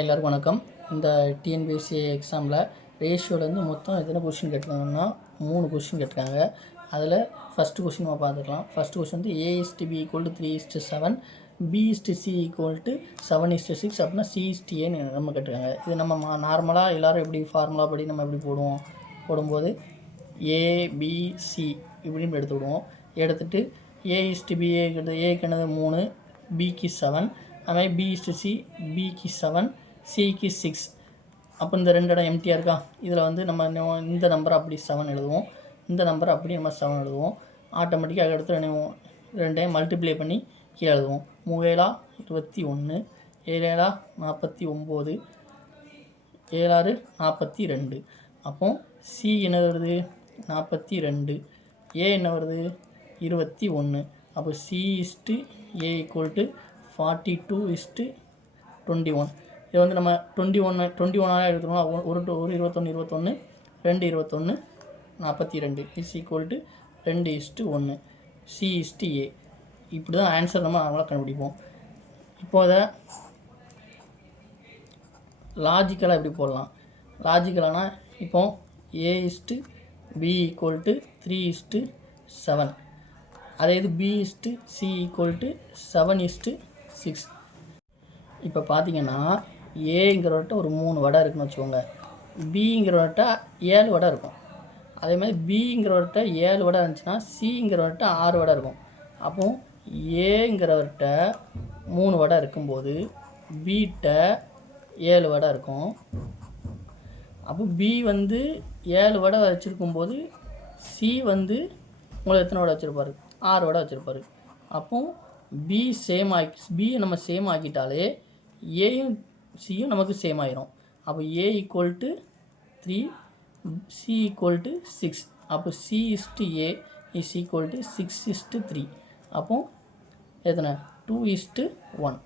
எல்லாருக்கும் வணக்கம். இந்த டிஎன்பிஎஸ்சி எக்ஸாமில் ரேஷியோலேருந்து மொத்தம் எத்தனை கொஸ்டின் கேட்டிருக்காங்கன்னா 3 கொஸ்டின் கேட்டிருக்காங்க. அதில் ஃபஸ்ட்டு கொஸ்டின் நம்ம பார்த்துக்கலாம். ஃபஸ்ட்டு கொஸ்டின் வந்து A/B = 3:7, B/C = 7:6 அப்படின்னா C/Aன்னு நம்ம கேட்டிருக்காங்க. இது நம்ம நார்மலாக எல்லோரும் எப்படி ஃபார்முலா படி நம்ம எப்படி போடும்போது ABC இப்படின்னு எடுத்து விடுவோம். எடுத்துகிட்டு A/B ஏக்கு என்னது 3, Bக்கு 7, அதுமாதிரி B/C Bக்கு 7, Cக்கு 6. அப்போ இந்த 2 இடம் எம்டியாக இருக்கா. இதில் வந்து நம்ம இந்த நம்பரை அப்படி 7 எழுதுவோம், இந்த நம்பரை அப்படி நம்ம 7 எழுதுவோம். ஆட்டோமேட்டிக்காக அடுத்து 2ஐயும் மல்டிப்ளை பண்ணி கீழே எழுதுவோம். 3 21, 7 49, 7 42. அப்போ C என்ன வருது 42, A என்ன வருது 21. அப்போ C/A = 42:21. இது வந்து நம்ம 21 எடுத்துக்கோங்க. ஒரு 21 21, 2 21, 42 = 2:1. C/A. இப்படி தான் ஆன்சர் நம்ம நார்மலாக கண்டுபிடிப்போம். இப்போ அதை லாஜிக்கலாக எப்படி போடலாம்? லாஜிக்கலானா இப்போ A/B = 3:7, அதே இது B/C = 7:6. இப்போ பார்த்தீங்கன்னா ஏங்கிறவர்கிட்ட ஒரு 3 வடை இருக்குன்னு வச்சுக்கோங்க, பிங்கிறவர்கிட்ட 7 வடை இருக்கும். அதேமாதிரி பிங்கிறவர்கிட்ட 7 வடை இருந்துச்சுன்னா சிங்கிறவர்கிட்ட 6 வடை இருக்கும். அப்போது ஏங்கிறவர்கிட்ட 3 வடை இருக்கும்போது பிகிட்ட 7 வடை இருக்கும். அப்போ பி வந்து 7 வடை வச்சுருக்கும்போது சி வந்து உங்களுக்கு எத்தனை வடை வச்சுருப்பார்? 6 வடை வச்சுருப்பார். அப்போது பியை நம்ம சேம் ஆக்கிட்டாலே ஏயும் சியும் நமக்கு சேம் ஆகிரும். அப்போ A = 3, C = 6. அப்போ C/A = 6:3. அப்போ எத்தனை 2:1.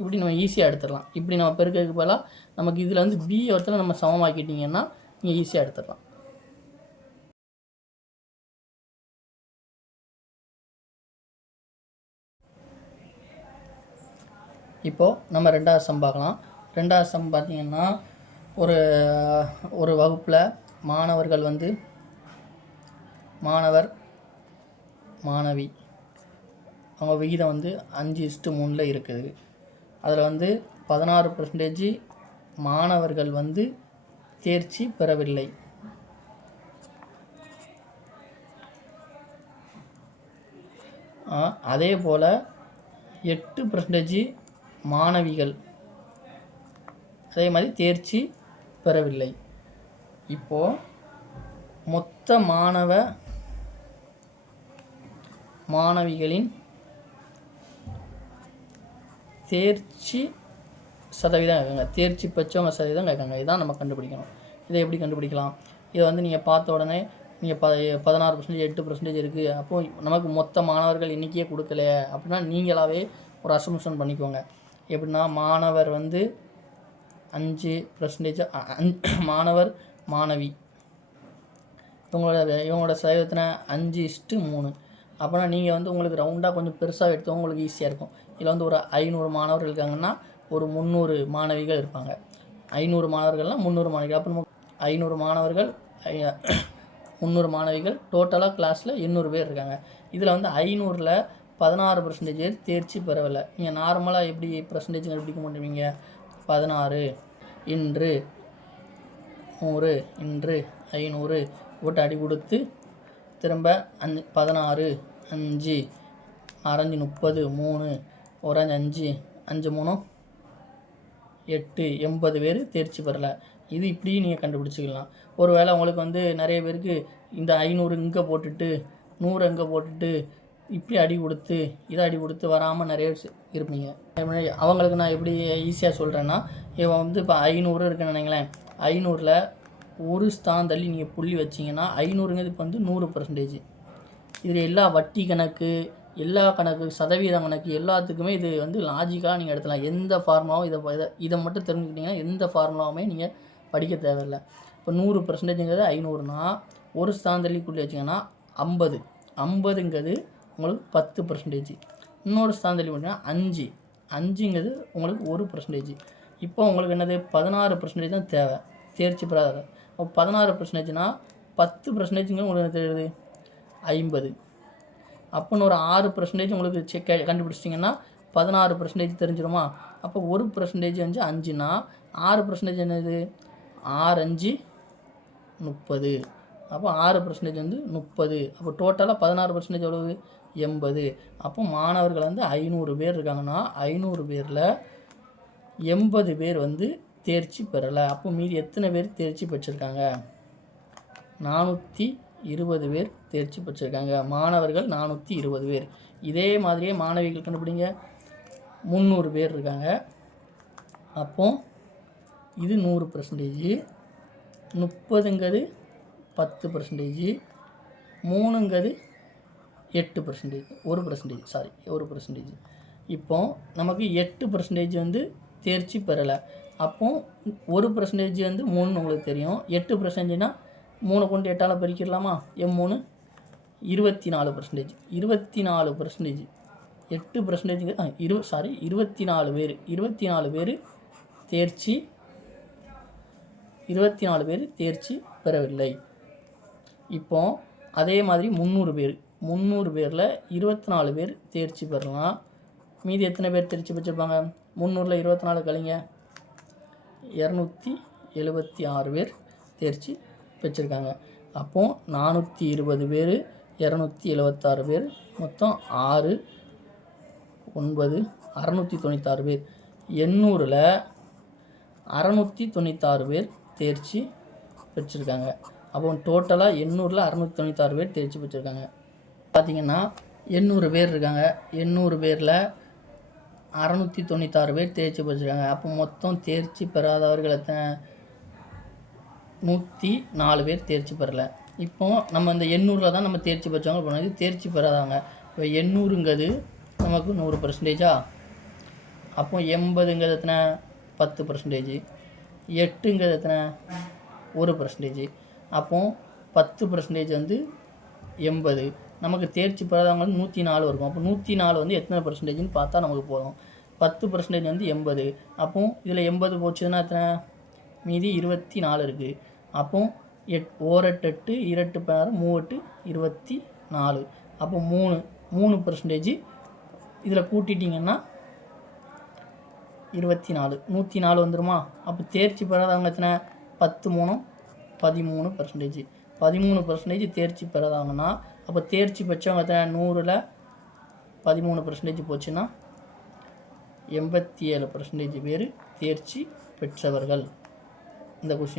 இப்படி நம்ம ஈஸியாக எடுத்துடலாம். இப்படி நம்ம பெருக்கிறதுக்கு பதிலாக நமக்கு இதில் வந்து B இடத்துல நம்ம சமமாக்கிட்டிங்கன்னா நீங்கள் ஈஸியாக எடுத்துடலாம். இப்போது நம்ம 2வது சம் பார்க்கலாம். 2வது சம் பார்த்திங்கன்னா ஒரு வகுப்பில் மாணவர்கள் வந்து மாணவி அவங்க விகிதம் வந்து 5:3 இருக்குது. அதில் வந்து 16% மாணவர்கள் வந்து தேர்ச்சி பெறவில்லை. அதே போல் 8% மாணவிகள் அதே மாதிரி தேர்ச்சி பெறவில்லை. இப்போது மொத்த மாணவிகளின் தேர்ச்சி சதவீதம் கேட்காங்க, தேர்ச்சி பெற்றவங்க சதவீதம் கேட்காங்க. இதான் நம்ம கண்டுபிடிக்கணும். இதை எப்படி கண்டுபிடிக்கலாம்? இதை வந்து நீங்கள் பார்த்த உடனே நீங்கள் 16%, 8% இருக்குது. அப்போது நமக்கு மொத்த மாணவர்கள் எண்ணிக்கையே கொடுக்கல அப்படின்னா நீங்களாகவே ஒரு அசம்ஷன் பண்ணிக்கோங்க. எப்படின்னா மாணவர் வந்து 5%, மாணவி இவங்களோட சதவீதத்தின 5:3. அப்போனா நீங்கள் வந்து உங்களுக்கு ரவுண்டாக கொஞ்சம் பெருசாக எடுத்தவங்க உங்களுக்கு ஈஸியாக இருக்கும். இதில் வந்து ஒரு 500 மாணவர்கள் இருக்காங்கன்னா ஒரு 300 மாணவிகள் இருப்பாங்க. 500 மாணவர்கள்னால் 300 மாணவிகள். அப்போ நம்ம 500 மாணவர்கள் 300 மாணவிகள் டோட்டலாக கிளாஸில் 800 பேர் இருக்காங்க. இதில் வந்து 500ல் 16% தேர்ச்சி பெறவில்லை. நீங்கள் நார்மலாக எப்படி பர்சன்டேஜ் கண்டுபிடிக்க மாட்டீங்க? 16 இன்று 100 இன்று 500 போட்டு அடி கொடுத்து திரும்ப 16 5 6 30 3 1 5 5 3 8 80 பேர் தேர்ச்சி பெறலை. இது இப்படி நீங்கள் கண்டுபிடிச்சிக்கலாம். ஒரு வேளை உங்களுக்கு வந்து நிறைய பேருக்கு இந்த 500 இங்கே போட்டுட்டு 100 இங்கே போட்டுட்டு இப்படி அடி கொடுத்து வராமல் நிறைய இருப்பீங்க. அவங்களுக்கு நான் எப்படி ஈஸியாக சொல்கிறேன்னா, இவன் வந்து இப்போ 500 இருக்குன்னு நினைங்களேன். 500ல் ஒரு ஸ்தானம் தள்ளி நீங்கள் புள்ளி வச்சிங்கன்னா 500ங்கிறது இப்போ வந்து 100%. இதில் எல்லா வட்டி கணக்கு, எல்லா கணக்கு, சதவீதம் கணக்கு எல்லாத்துக்குமே இது வந்து லாஜிக்காக நீங்கள் எடுத்துலாம். எந்த ஃபார்முலாவும் இதை மட்டும் தெரிஞ்சுக்கிட்டிங்கன்னா எந்த ஃபார்முலாவுமே நீங்கள் படிக்க தேவையில்லை. இப்போ 100%ங்கிறது 500னா ஒரு ஸ்தானம் தள்ளி புள்ளி வச்சிங்கன்னா 50ங்கிறது உங்களுக்கு 10%. இன்னொரு ஸ்தானம் தள்ளி போட்டிங்கன்னா 5 5ங்கிறது உங்களுக்கு 1%. இப்போ உங்களுக்கு என்னது 16% தான் தேவை தேர்ச்சி பெறாத. அப்போ 16%னா 10%ங்க உங்களுக்கு என்ன தெரியுது 50. அப்போன்னு ஒரு 6% உங்களுக்கு கண்டுபிடிச்சிட்டிங்கன்னா 16% தெரிஞ்சிருமா? அப்போ 1% வந்து 5னா 6% என்னது 6 5 30. அப்போ 6% வந்து 30. அப்போ டோட்டலாக 16% எவ்வளவு 80. அப்போ மாணவர்கள் வந்து 500 பேர் இருக்காங்கன்னா 500 பேரில் 80 பேர் வந்து தேர்ச்சி பெறலை. அப்போ மீதி எத்தனை பேர் தேர்ச்சி பெற்றிருக்காங்க? 420 பேர் தேர்ச்சி பெற்றிருக்காங்க. மாணவர்கள் 420 பேர். இதே மாதிரியே மாணவிகள் கண்டுபிடிங்க. 300 பேர் இருக்காங்க. அப்போ இது 100%, 30ங்கிறது 10%, 3ங்கிறது 8%, 1%. இப்போ நமக்கு 8% வந்து தேர்ச்சி பெறலை. அப்போ 1% வந்து 3 உங்களுக்கு தெரியும். 8%னா 3 கொண்டு 8ஆல் பெருக்கிடலாமா? M3 24%. 24% 8% 24 பேர் 24 பேர் தேர்ச்சி 24 பேர் தேர்ச்சி பெறவில்லை. இப்போ அதே மாதிரி 300 பேரில் 24 பேர் தேர்ச்சி பெறலாம். மீதி எத்தனை பேர் தேர்ச்சி பெற்றிருப்பாங்க? 300ல் 24 கழிங்க 276 பேர் தேர்ச்சி பெற்றிருக்காங்க. அப்போது 420 பேர் 276 பேர் மொத்தம் 6 9 696 பேர். 800ல் 696 பேர் தேர்ச்சி பெற்றிருக்காங்க. அப்போ டோட்டலாக 800ல் 696 பேர் தேர்ச்சி பெற்றிருக்காங்க. பார்த்திங்கன்னா 800 பேர் இருக்காங்க. 800 பேரில் 696 பேர் தேர்ச்சி பெற்றிருக்காங்க. அப்போ மொத்தம் தேர்ச்சி பெறாதவர்கள் எத்தனை? 104 பேர் தேர்ச்சி பெறலை. இப்போ நம்ம இந்த 800ல் தான் நம்ம தேர்ச்சி பெற்றவங்க போனது தேர்ச்சி பெறாதவங்க. இப்போ 800ங்கிறது நமக்கு 100%. அப்போ 80ங்கிறது எத்தனை? 10%. 8ங்கிறது எத்தனை? 1%. அப்போ 10% வந்து 80. நமக்கு தேர்ச்சி பெறாதவங்க 104 இருக்கும். அப்போ 104 வந்து எத்தனை % பார்த்தா நமக்கு போதும். 10% வந்து 80. அப்போ இதில் 80 போச்சுன்னா எத்தனை? மீதி 24 இருக்குது. அப்போ 8 8 2 16 3 24. அப்போ 3% இதில் கூட்டிட்டிங்கன்னா 24 104 வந்துடுமா? அப்போ தேர்ச்சி பெறாதவங்க எத்தனை? 10 3 13%. 13% தேர்ச்சி பெறாதவங்கன்னா அப்போ தேர்ச்சி பெற்றவங்க எத்தனை? 100ல் 13% போச்சுன்னா 87% பேர் தேர்ச்சி பெற்றவர்கள். இந்த கொஸ்டின்